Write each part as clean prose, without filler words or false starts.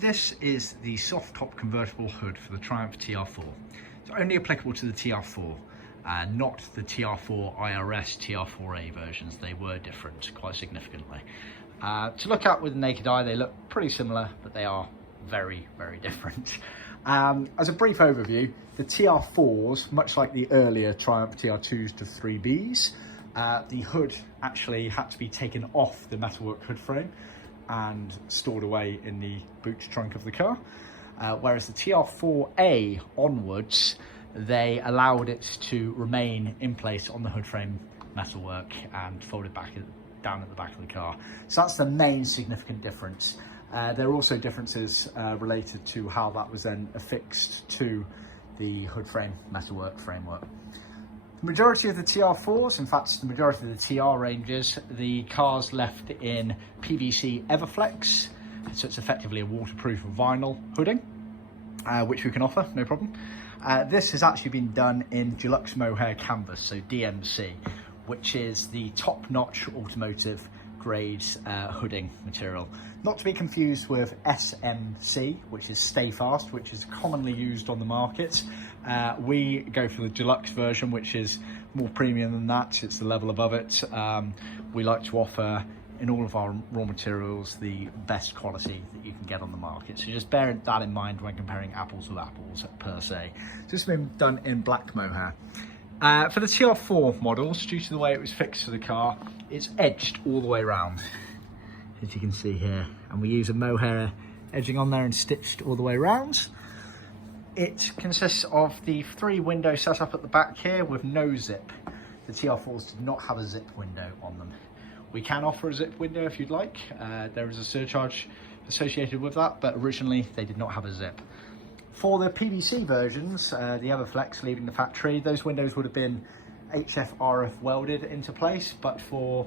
this is the soft top convertible hood for the Triumph TR4. It's only applicable to the TR4, not the TR4 IRS, TR4A versions. They were different quite significantly. To look at with the naked eye, they look pretty similar, but they are very, very different. As a brief overview, the TR4s, much like the earlier Triumph TR2s to 3Bs, the hood actually had to be taken off the metalwork hood frame and stored away in the boot trunk of the car. Whereas the TR4A onwards, they allowed it to remain in place on the hood frame metalwork and folded back down at the back of the car. So that's the main significant difference. There are also differences related to how that was then affixed to the hood frame metalwork framework. The majority of the TR4s, in fact the majority of the TR ranges, the car's left in PVC Everflex, so it's effectively a waterproof vinyl hooding, which we can offer, no problem. This has actually been done in Deluxe Mohair canvas, so DMC, which is the top-notch automotive grade hooding material. Not to be confused with SMC, which is Stay Fast, which is commonly used on the market. We go for the Deluxe version, which is more premium than that. It's the level above it. We like to offer in all of our raw materials the best quality that you can get on the market. So just bear that in mind when comparing apples with apples per se. So this has been done in black mohair. For the TR4 models, due to the way it was fixed to the car, it's edged all the way around, as you can see here. And we use a mohair edging on there and stitched all the way around. It consists of the 3 window setup at the back here with no zip. The TR4s did not have a zip window on them. We can offer a zip window if you'd like. There is a surcharge associated with that, but originally they did not have a zip. For the PVC versions, the Everflex leaving the factory, those windows would have been HF/RF welded into place, but for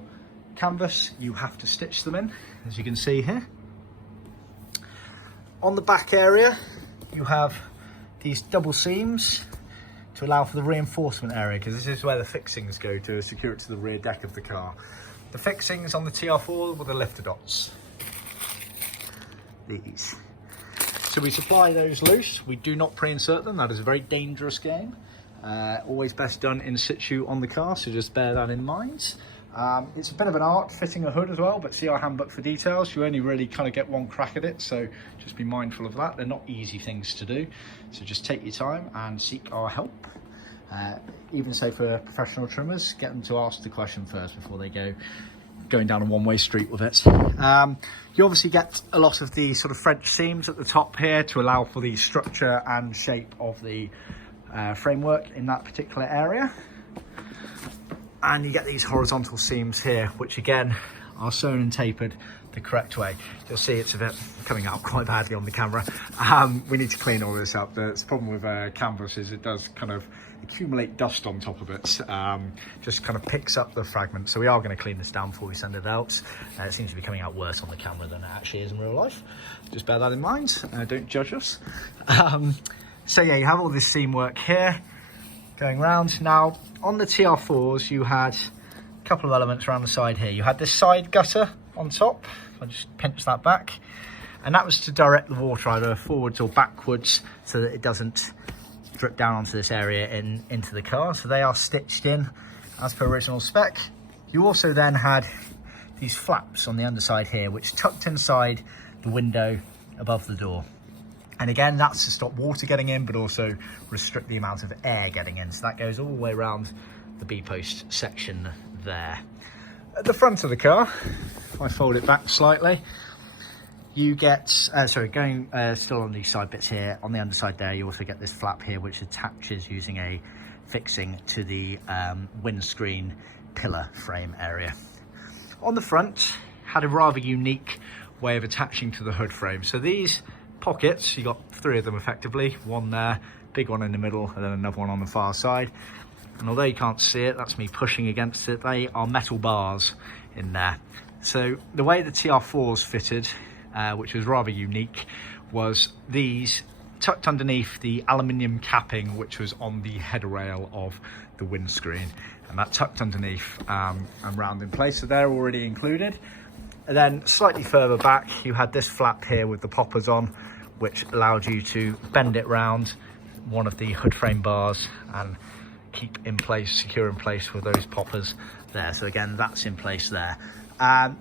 canvas you have to stitch them in, as you can see here. On the back area you have these double seams to allow for the reinforcement area, because this is where the fixings go to secure it to the rear deck of the car. The fixings on the TR4 were the lifter dots, these. So we supply those loose. We do not pre-insert them. That is a very dangerous game. Always best done in situ on the car, so just bear that in mind. It's a bit of an art fitting a hood as well, but see our handbook for details. You only really kind of get one crack at it, so just be mindful of that. They're not easy things to do, so just take your time and seek our help. Even so for professional trimmers, get them to ask the question first before they going down a one-way street with it. You obviously get a lot of the sort of French seams at the top here to allow for the structure and shape of the framework in that particular area. And you get these horizontal seams here, which again are sewn and tapered the correct way. You'll see it's a bit coming out quite badly on the camera. We need to clean all this up. The problem with canvas is it does kind of accumulate dust on top of it, just kind of picks up the fragments. So we are going to clean this down before we send it out. It seems to be coming out worse on the camera than it actually is in real life. Just bear that in mind, don't judge us. So yeah, you have all this seam work here going round. Now on the TR4s you had a couple of elements around the side here. You had this side gutter on top. I'll just pinch that back, and that was to direct the water either forwards or backwards so that it doesn't drip down onto this area into the car. So they are stitched in as per original spec. You also then had these flaps on the underside here, which tucked inside the window above the door. And again, that's to stop water getting in, but also restrict the amount of air getting in. So that goes all the way around the B-post section there. At the front of the car, if I fold it back slightly, you get, going still on these side bits here, on the underside there, you also get this flap here, which attaches using a fixing to the windscreen pillar frame area. On the front, had a rather unique way of attaching to the hood frame. So these pockets, you got 3 of them effectively, one there, big one in the middle, and then another one on the far side. And although you can't see it, that's me pushing against it, they are metal bars in there. So the way the TR4s fitted, which was rather unique, was these tucked underneath the aluminium capping which was on the header rail of the windscreen, and that tucked underneath and round in place, so they're already included. And then slightly further back, you had this flap here with the poppers on, which allowed you to bend it round one of the hood frame bars and keep in place, secure in place with those poppers there. So again, that's in place there.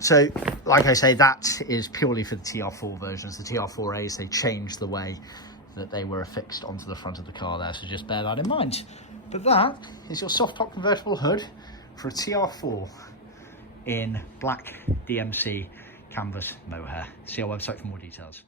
So like I say, that is purely for the TR4 versions. The TR4As, they changed the way that they were affixed onto the front of the car there, so just bear that in mind. But that is your soft top convertible hood for a TR4 in black DMC canvas mohair. See our website for more details.